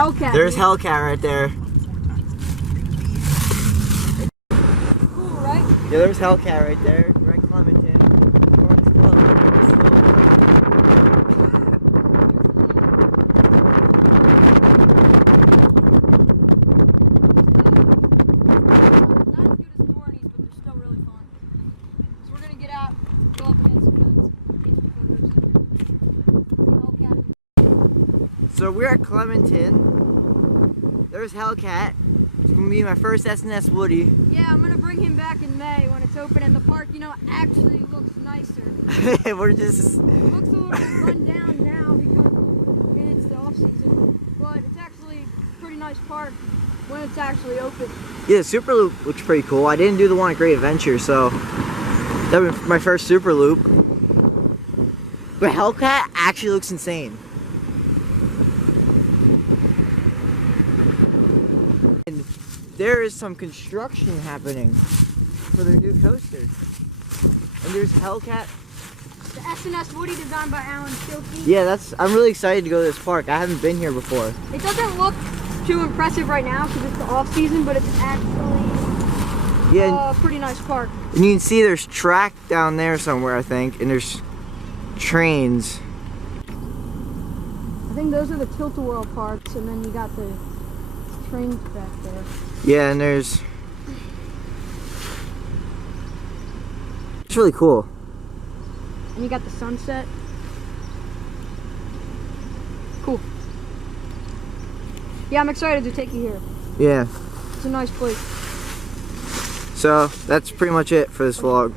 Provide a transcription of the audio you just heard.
Hellcat. There's Hellcat right there. Cool, right? Yeah, there's Hellcat right there. We're at Clementon. So we're at Clementon. There's Hellcat. It's gonna be my first S&S Woody. Yeah, I'm gonna bring him back in May when it's open and the park, you know, actually looks nicer. We're just... It looks a little run down now because it's the off season, but it's actually a pretty nice park when it's actually open. Yeah, the Super Loop looks pretty cool. I didn't do the one at Great Adventure, so that was my first Super Loop. But Hellcat actually looks insane. And there is some construction happening for their new coaster. And there's Hellcat. The S&S Woody designed by Alan Kilkey. Yeah, I'm really excited to go to this park. I haven't been here before. It doesn't look too impressive right now because it's the off season, but it's actually a pretty nice park. And you can see there's track down there somewhere, I think, and there's trains. I think those are the Tilt-A-Whirl parks, and then you got the trains back there. Yeah, and there's... It's really cool. And you got the sunset. Cool. Yeah, I'm excited to take you here. Yeah. It's a nice place. So, that's pretty much it for this vlog.